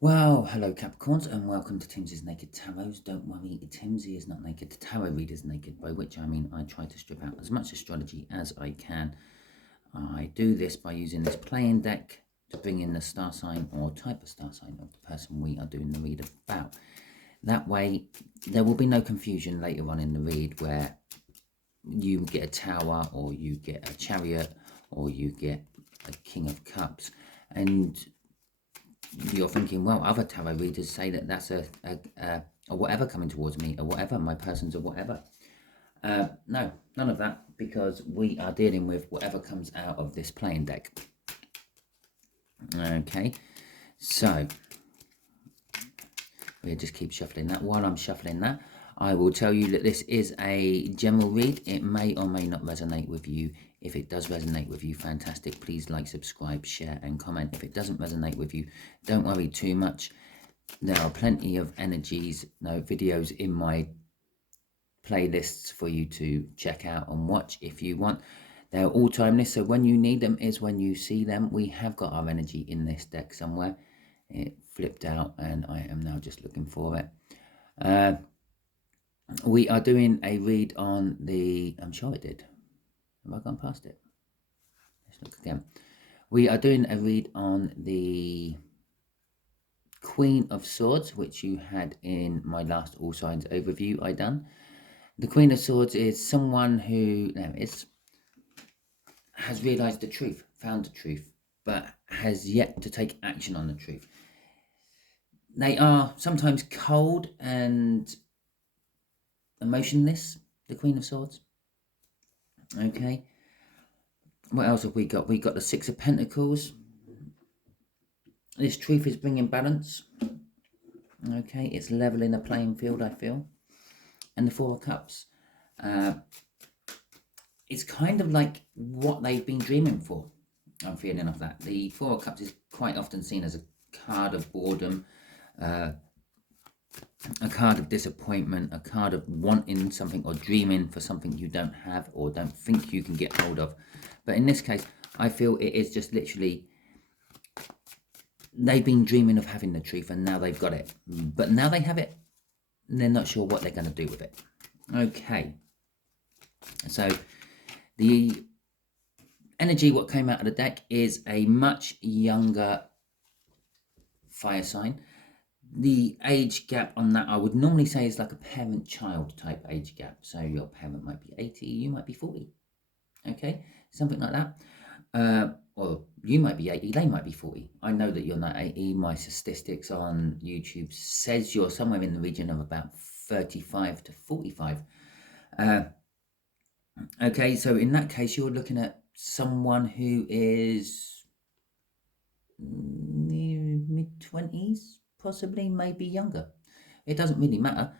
Well, hello Capricorns and welcome to Timsy's Naked Tarot. Don't worry, Timsy is not naked. The tarot reader's naked, by which I mean I try to strip out as much astrology as I can. I do this by using this playing deck to bring in the star sign or type of star sign of the person we are doing the read about. That way, there will be no confusion later on in the read where you get a tower or you get a chariot or you get a king of cups and you're thinking, well, other tarot readers say that that's a whatever coming towards me, or whatever, my person's a whatever. No, none of that, because we are dealing with whatever comes out of this playing deck. Okay, so we'll just keep shuffling that. While I'm shuffling that, I will tell you that this is a general read. It may or may not resonate with you. If it does resonate with you, fantastic. Please like, subscribe, share, and comment. If it doesn't resonate with you, don't worry too much. There are plenty of videos in my playlists for you to check out and watch if you want. They're all timeless, so when you need them is when you see them. We have got our energy in this deck somewhere. It flipped out and I am now just looking for it. We are doing a read on the... I'm sure it did. Have I gone past it? Let's look again. We are doing a read on the Queen of Swords, which you had in my last All Signs overview I done. The Queen of Swords is someone who has realised the truth, found the truth, but has yet to take action on the truth. They are sometimes cold and emotionless, the Queen of Swords. Okay. What else have we got? We got the Six of Pentacles. This truth is bringing balance. Okay, it's leveling the playing field, I feel. And the Four of Cups. It's kind of like what they've been dreaming for. I'm feeling of that. The Four of Cups is quite often seen as a card of boredom, a card of disappointment, a card of wanting something or dreaming for something you don't have or don't think you can get hold of. But in this case, I feel it is just literally they've been dreaming of having the truth and now they've got it. But now they have it, and they're not sure what they're going to do with it. Okay. So the energy, what came out of the deck, is a much younger fire sign. The age gap on that, I would normally say, is like a parent-child type age gap. So your parent might be 80, you might be 40. Okay, something like that. Or you might be 80, they might be 40. I know that you're not 80. My statistics on YouTube says you're somewhere in the region of about 35 to 45. Okay, so in that case, you're looking at someone who is mid-20s, possibly, maybe younger. It doesn't really matter.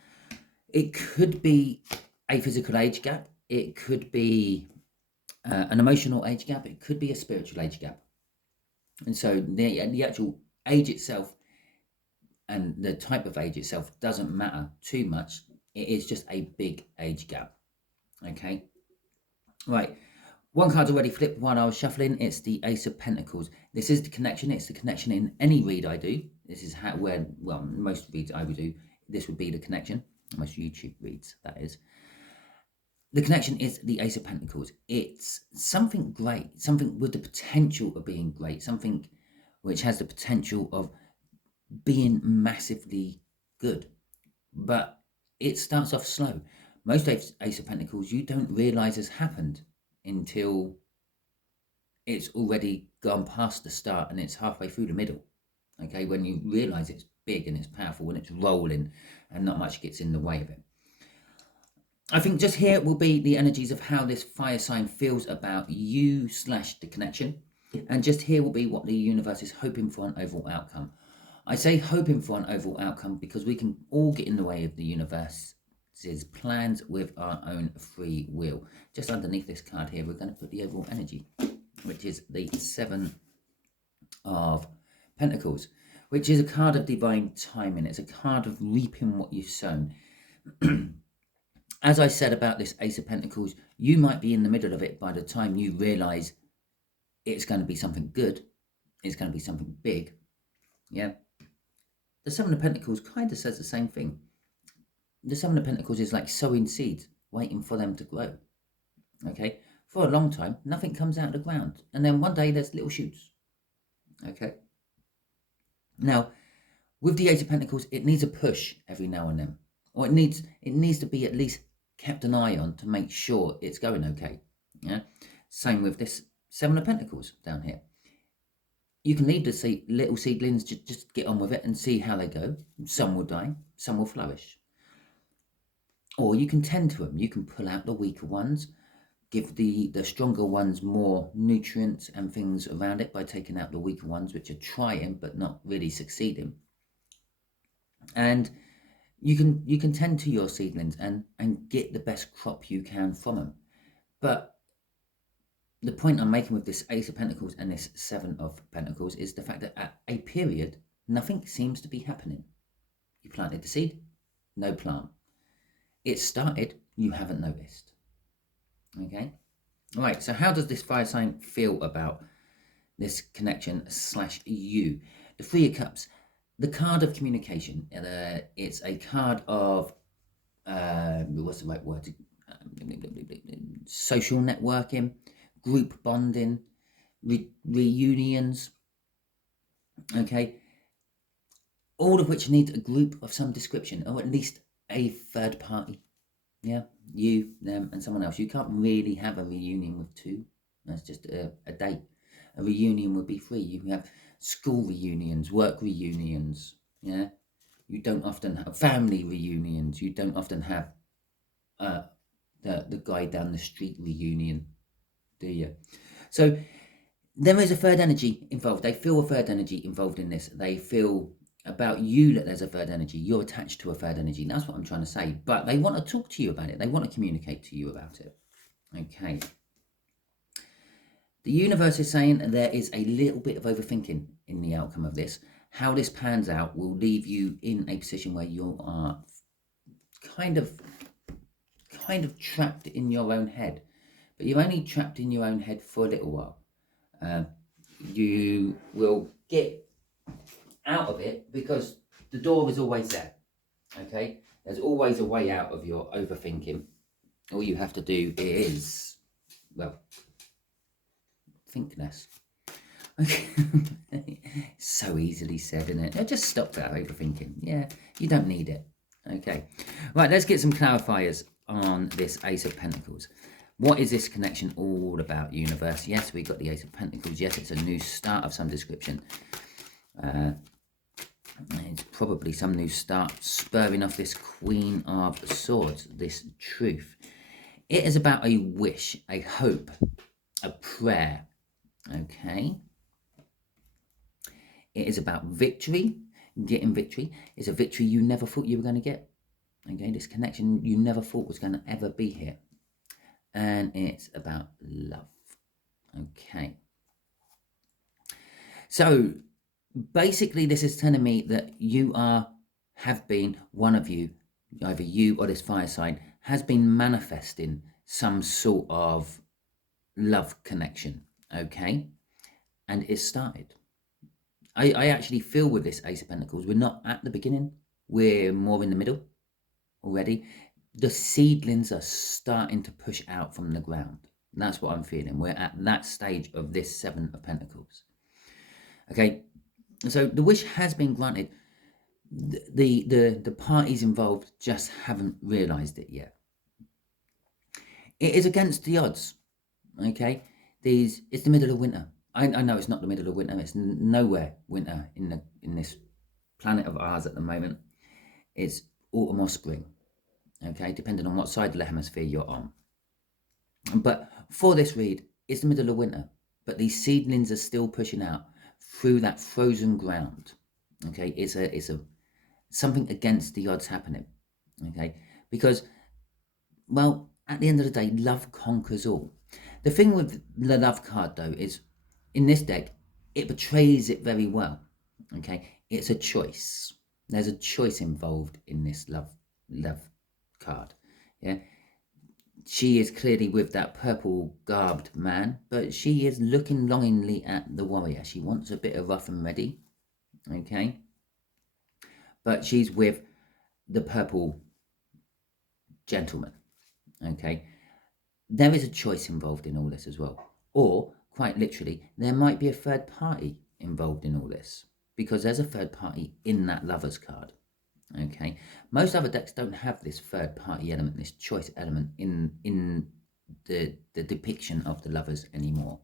It could be a physical age gap. It could be an emotional age gap. It could be a spiritual age gap. And so the actual age itself and the type of age itself doesn't matter too much. It is just a big age gap. Okay. Right. One card's already flipped while I was shuffling. It's the Ace of Pentacles. This is the connection. It's the connection in any read I do. This is most reads I would do, this would be the connection. Most YouTube reads, that is. The connection is the Ace of Pentacles. It's something great, something with the potential of being great, something which has the potential of being massively good. But it starts off slow. Most Ace of Pentacles you don't realise has happened until it's already gone past the start and it's halfway through the middle. Okay, when you realise it's big and it's powerful and it's rolling and not much gets in the way of it. I think just here will be the energies of how this fire sign feels about you / the connection. And just here will be what the universe is hoping for an overall outcome. I say hoping for an overall outcome because we can all get in the way of the universe's plans with our own free will. Just underneath this card here, we're going to put the overall energy, which is the Seven of Pentacles, which is a card of divine timing. It's a card of reaping what you've sown. As I said about this Ace of Pentacles, you might be in the middle of it by the time you realise it's going to be something good. It's going to be something big. Yeah. the Seven of Pentacles kind of says the same thing. The Seven of Pentacles is like sowing seeds, waiting for them to grow. Okay, for a long time, nothing comes out of the ground, and then one day there's little shoots. Okay, now with the Eight of Pentacles, it needs a push every now and then, or it needs to be at least kept an eye on to make sure it's going okay. Yeah, same with this Seven of Pentacles down here. You can leave the little seedlings, just get on with it and see how they go. Some will die, some will flourish. Or you can tend to them. You can pull out the weaker ones, give the stronger ones more nutrients and things around it by taking out the weaker ones, which are trying but not really succeeding. And you can tend to your seedlings and get the best crop you can from them. But the point I'm making with this Ace of Pentacles and this Seven of Pentacles is the fact that at a period, nothing seems to be happening. You planted the seed, no plant. It started, you haven't noticed. Okay? All right, so how does this fire sign feel about this connection / you? The Three of Cups, the card of communication. It's a card of, what's the right word? Social networking, group bonding, reunions, okay, all of which need a group of some description, or at least a third party. Yeah, you, them, and someone else. You can't really have a reunion with two. That's just a date. A reunion would be three. You have school reunions, work reunions. Yeah, you don't often have family reunions. You don't often have the guy down the street reunion, do you? So there is a third energy involved. They feel a third energy involved in this. They feel about you that there's a third energy. You're attached to a third energy. That's what I'm trying to say. But they want to talk to you about it. They want to communicate to you about it. Okay. The universe is saying there is a little bit of overthinking in the outcome of this. How this pans out will leave you in a position where you are kind of trapped in your own head. But you're only trapped in your own head for a little while. You will get out of it because the door is always there. Okay, there's always a way out of your overthinking. All you have to do is, well, think less. Okay. So easily said, isn't it? Just stop that overthinking. Yeah, you don't need it. Okay, right, let's get some clarifiers on this Ace of Pentacles. What is this connection all about, universe? Yes, we got the Ace of Pentacles. Yes, it's a new start of some description. It's probably some new start spurring off this Queen of Swords, this truth. It is about a wish, a hope, a prayer. Okay. It is about victory, getting victory. It's a victory you never thought you were going to get. Okay, this connection you never thought was going to ever be here. And it's about love. Okay. So basically this is telling me that you have been, one of you, either you or this fire sign, has been manifesting some sort of love connection. Okay. And it started. I actually feel with this Ace of Pentacles, we're not at the beginning. We're more in the middle already. The seedlings are starting to push out from the ground. That's what I'm feeling. We're at that stage of this Seven of Pentacles. Okay, so the wish has been granted. The parties involved just haven't realised it yet. It is against the odds. Okay, it's the middle of winter. I know it's not the middle of winter. It's nowhere winter in this planet of ours at the moment. It's autumn or spring. Okay, depending on what side of the hemisphere you're on. But for this read, it's the middle of winter, but these seedlings are still pushing out through that frozen ground. Okay, it's a something against the odds happening. Okay, because, well, at the end of the day, love conquers all. The thing with the love card, though, is in this deck, it portrays it very well. Okay, it's a choice. There's a choice involved in this love card. Yeah, she is clearly with that purple garbed man, but she is looking longingly at the warrior. She wants a bit of rough and ready. Okay, but she's with the purple gentleman. Okay, there is a choice involved in all this as well, or quite literally, there might be a third party involved in all this, because there's a third party in that Lovers card. Okay, most other decks don't have this third party element, this choice element in the depiction of the Lovers anymore.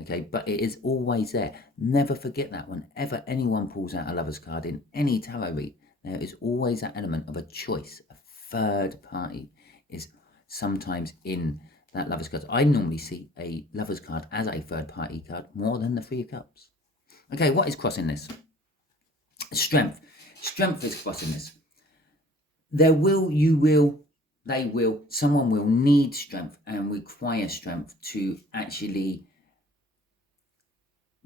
Okay, but it is always there. Never forget that. Whenever anyone pulls out a Lovers card in any tarot read, there is always that element of a choice. A third party is sometimes in that Lovers card. I normally see a Lovers card as a third party card more than the Three of Cups. Okay, what is crossing this? Strength. Strength is crossing this. There will, you will, they will, someone will need strength and require strength to actually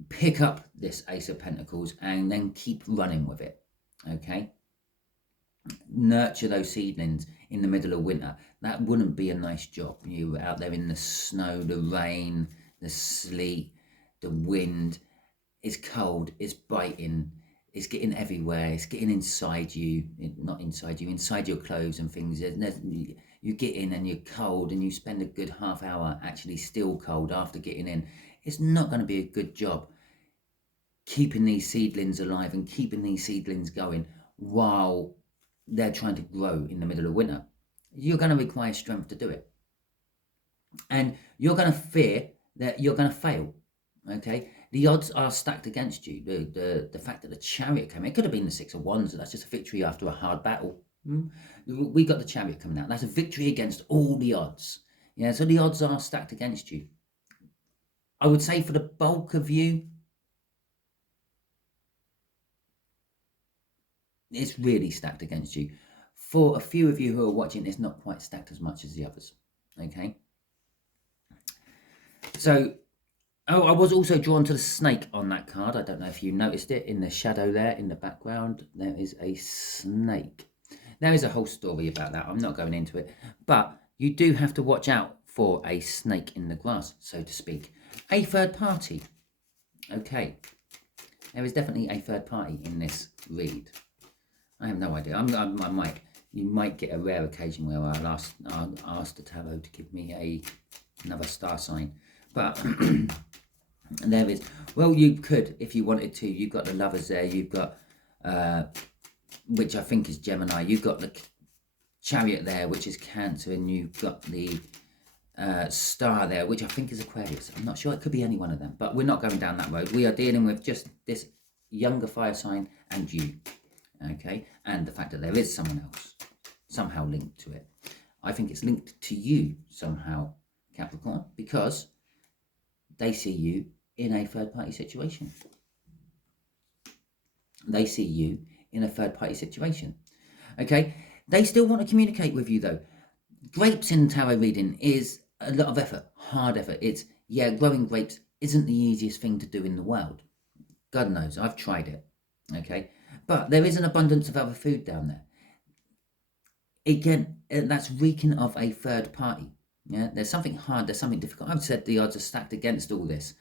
pick up this Ace of Pentacles and then keep running with it. Okay, nurture those seedlings in the middle of winter. That wouldn't be a nice job. You were out there in the snow, the rain, the sleet, the wind. It's cold, it's biting, it's getting everywhere, it's getting inside you, not inside you, inside your clothes and things. You get in and you're cold and you spend a good half hour actually still cold after getting in. It's not going to be a good job keeping these seedlings alive and keeping these seedlings going while they're trying to grow in the middle of winter. You're going to require strength to do it. And you're going to fear that you're going to fail. Okay, the odds are stacked against you. The fact that the Chariot came, it could have been the Six of Wands. That's just a victory after a hard battle. We got the Chariot coming out. That's a victory against all the odds. Yeah, so the odds are stacked against you. I would say for the bulk of you, it's really stacked against you. For a few of you who are watching, it's not quite stacked as much as the others. Okay, so I was also drawn to the snake on that card. I don't know if you noticed it in the shadow there in the background. There is a snake. There is a whole story about that. I'm not going into it. But you do have to watch out for a snake in the grass, so to speak. A third party. Okay. There is definitely a third party in this read. I have no idea. You might get a rare occasion where I'll ask the tarot to give me another star sign. But there is, well, you could if you wanted to. You've got the Lovers there. You've got, which I think is Gemini. You've got the Chariot there, which is Cancer, and you've got the Star there, which I think is Aquarius. I'm not sure. It could be any one of them, but we're not going down that road. We are dealing with just this younger fire sign and you, okay, and the fact that there is someone else somehow linked to it. I think it's linked to you somehow, Capricorn, because they see you in a third-party situation. They see you in a third-party situation. Okay? They still want to communicate with you, though. Grapes in tarot reading is a lot of effort, hard effort. It's, yeah, growing grapes isn't the easiest thing to do in the world. God knows, I've tried it. Okay? But there is an abundance of other food down there. Again, that's reeking of a third party. Yeah, there's something hard, there's something difficult. I've said the odds are stacked against all this.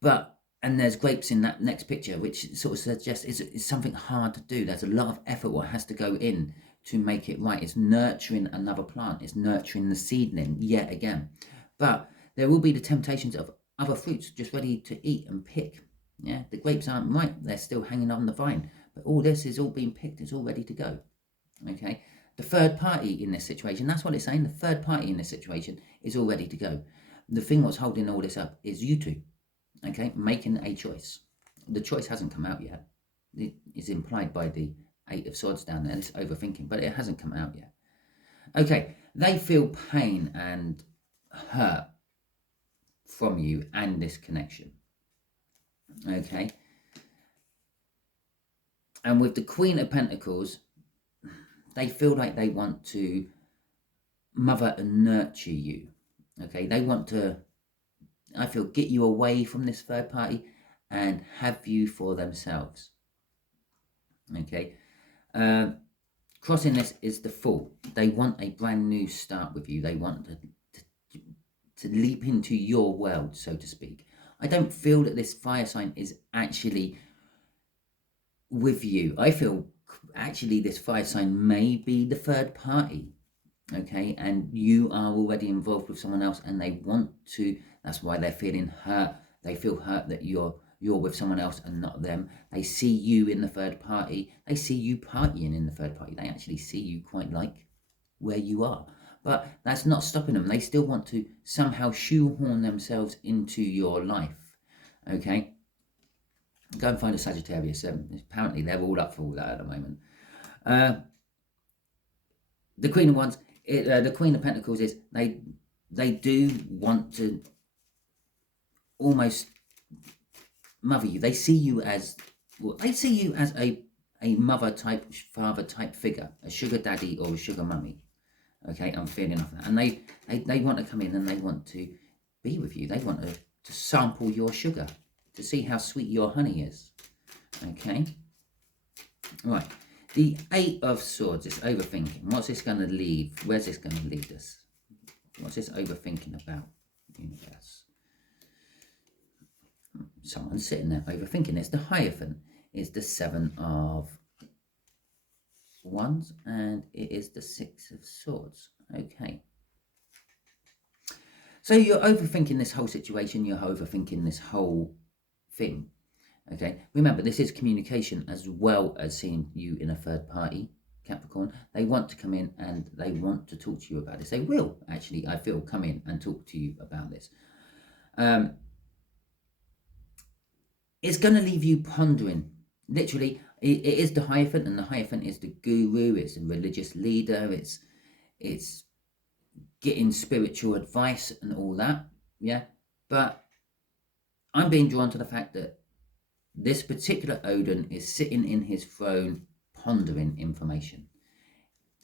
But, and there's grapes in that next picture, which sort of suggests it's something hard to do. There's a lot of effort what has to go in to make it right. It's nurturing another plant. It's nurturing the seedling yet again. But there will be the temptations of other fruits just ready to eat and pick. Yeah, the grapes aren't right. They're still hanging on the vine. But all this is all being picked. It's all ready to go. Okay. The third party in this situation, that's what it's saying. The third party in this situation is all ready to go. The thing what's holding all this up is you two, okay, making a choice. The choice hasn't come out yet. It is implied by the Eight of Swords down there. It's overthinking, but it hasn't come out yet. Okay, they feel pain and hurt from you and this connection. Okay. And with the Queen of Pentacles, they feel like they want to mother and nurture you. Okay, they want to, I feel, get you away from this third party and have you for themselves. Okay, crossing this is the Fool. They want a brand new start with you. They want to leap into your world, so to speak. I don't feel that this fire sign is actually with you. I feel actually this fire sign may be the third party, okay, and you are already involved with someone else, and they want to, that's why they're feeling hurt. They feel hurt that you're with someone else and not them. They see you in the third party. They see you partying in the third party. They actually see you quite like where you are. But that's not stopping them. They still want to somehow shoehorn themselves into your life, okay? Go and find a Sagittarius. Apparently, they're all up for all that at the moment. The Queen of Wands, the Queen of Pentacles is they do want to almost mother you. They see you as a mother type, father type figure, a sugar daddy or a sugar mummy. Okay, I'm feeling off that, and they want to come in and they want to be with you. They want to sample your sugar, to see how sweet your honey is. Okay, right. The Eight of Swords is overthinking. What's this going to leave? Where's this going to lead us? What's this overthinking about, universe? Someone's sitting there overthinking. It's the Hierophant. It's the Seven of Wands, and it is the Six of Swords. Okay. So you're overthinking this whole situation. You're overthinking this whole thing. Okay. Remember, this is communication as well as seeing you in a third party, Capricorn. They want to come in and they want to talk to you about this. They will actually, I feel, come in and talk to you about this. It's going to leave you pondering. Literally, it is the Hierophant, and the Hierophant is the guru. It's a religious leader. It's getting spiritual advice and all that. Yeah, but I'm being drawn to the fact that this particular Odin is sitting in his throne, pondering information.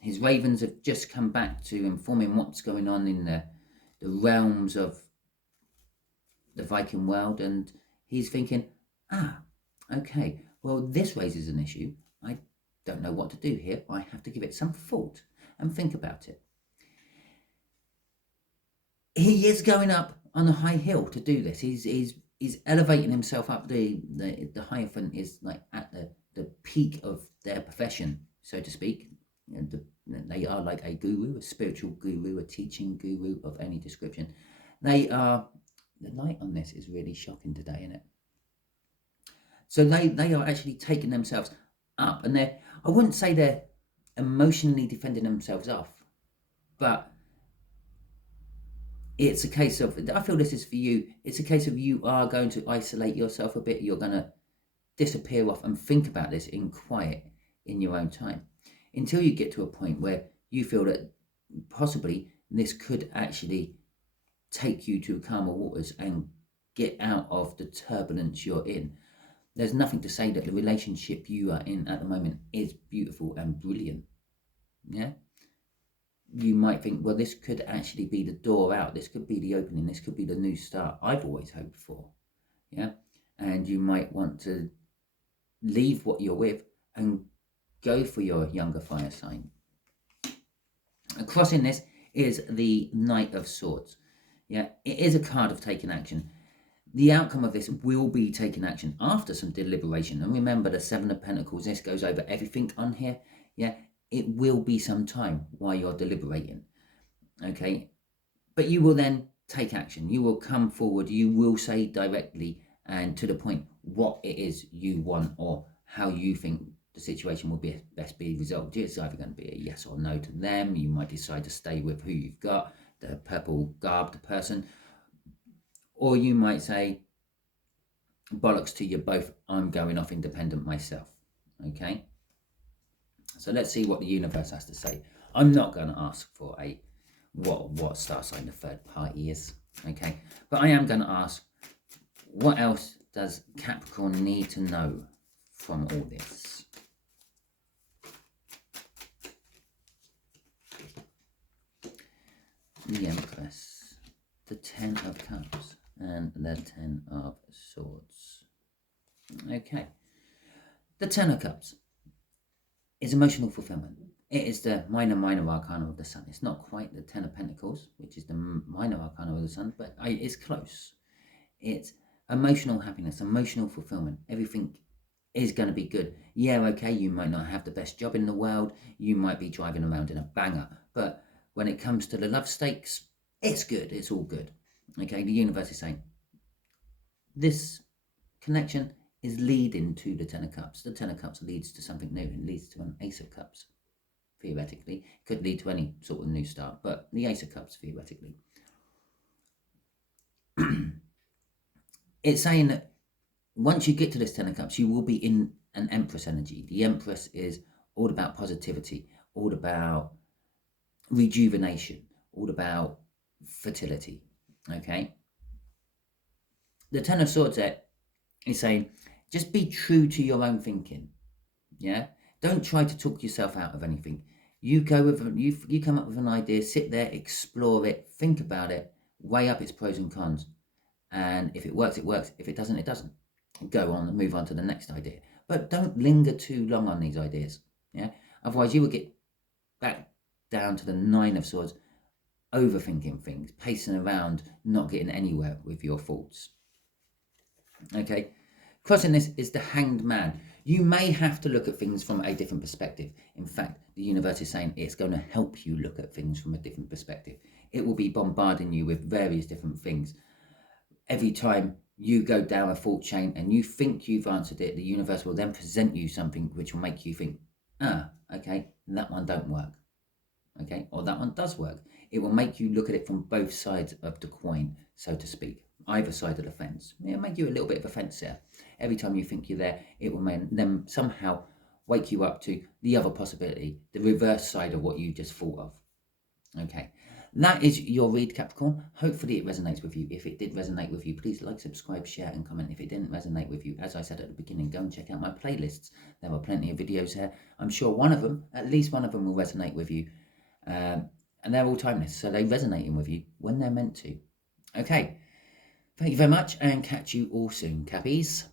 His ravens have just come back to inform him what's going on in the realms of the Viking world, and he's thinking, okay, well, this raises an issue. I don't know what to do here. I have to give it some thought and think about it. He is going up on a high hill to do this. He's elevating himself up. The Hierophant is like at the peak of their profession, so to speak. They are like a guru, a spiritual guru, a teaching guru of any description. They are, the light on this is really shocking today, isn't it? So they are actually taking themselves up, and I wouldn't say they're emotionally defending themselves off, but it's a case of, I feel this is for you, it's a case of you are going to isolate yourself a bit. You're going to disappear off and think about this in quiet, in your own time, until you get to a point where you feel that possibly this could actually take you to calmer waters and get out of the turbulence you're in. There's nothing to say that the relationship you are in at the moment is beautiful and brilliant. Yeah? You might think, well, this could actually be the door out. This could be the opening. This could be the new start I've always hoped for. Yeah? And you might want to leave what you're with and go for your younger fire sign. Crossing this is the Knight of Swords. Yeah? It is a card of taking action. The outcome of this will be taking action after some deliberation. And remember, the Seven of Pentacles, this goes over everything on here. Yeah, it will be some time while you're deliberating. Okay, but you will then take action. You will come forward. You will say directly and to the point what it is you want or how you think the situation will be best be resolved. It's either going to be a yes or no to them. You might decide to stay with who you've got, the purple garbed person. Or you might say, bollocks to you both, I'm going off independent myself. Okay? So let's see what the universe has to say. I'm not going to ask for a what star sign the third party is. Okay? But I am going to ask, what else does Capricorn need to know from all this? The Empress, the Ten of Cups, and the Ten of Swords. Okay. The Ten of Cups is emotional fulfillment. It is the minor arcana of the Sun. It's not quite the Ten of Pentacles, which is the minor arcana of the Sun, but it's close. It's emotional happiness, emotional fulfillment. Everything is going to be good. Yeah, okay, you might not have the best job in the world, you might be driving around in a banger, but when it comes to the love stakes, it's good, it's all good. Okay, the universe is saying this connection is leading to the Ten of Cups. The Ten of Cups leads to something new, it leads to an Ace of Cups. Theoretically, it could lead to any sort of new start, but the Ace of Cups, theoretically. It's saying that once you get to this Ten of Cups, you will be in an Empress energy. The Empress is all about positivity, all about rejuvenation, all about fertility. Okay. The Ten of Swords there is saying, just be true to your own thinking. Yeah. Don't try to talk yourself out of anything. You go with you come up with an idea, sit there, explore it, think about it, weigh up its pros and cons, and if it works, it works. If it doesn't, it doesn't. Go on and move on to the next idea. But don't linger too long on these ideas. Yeah. Otherwise, you will get back down to the Nine of Swords, overthinking things, pacing around, not getting anywhere with your thoughts. Okay. Crossing this is the Hanged Man. You may have to look at things from a different perspective. In fact, the universe is saying it's going to help you look at things from a different perspective. It will be bombarding you with various different things. Every time you go down a thought chain and you think you've answered it, the universe will then present you something which will make you think, okay, that one don't work. Okay, or that one does work. It will make you look at it from both sides of the coin, so to speak, either side of the fence. It'll make you a little bit of a fence there. Every time you think you're there, it will then somehow wake you up to the other possibility, the reverse side of what you just thought of. Okay, that is your read, Capricorn. Hopefully it resonates with you. If it did resonate with you, please like, subscribe, share and comment. If it didn't resonate with you, as I said at the beginning, go and check out my playlists. There are plenty of videos there. I'm sure one of them, at least one of them, will resonate with you. And they're all timeless, so they're resonating with you when they're meant to. Okay, thank you very much and catch you all soon, Cappies.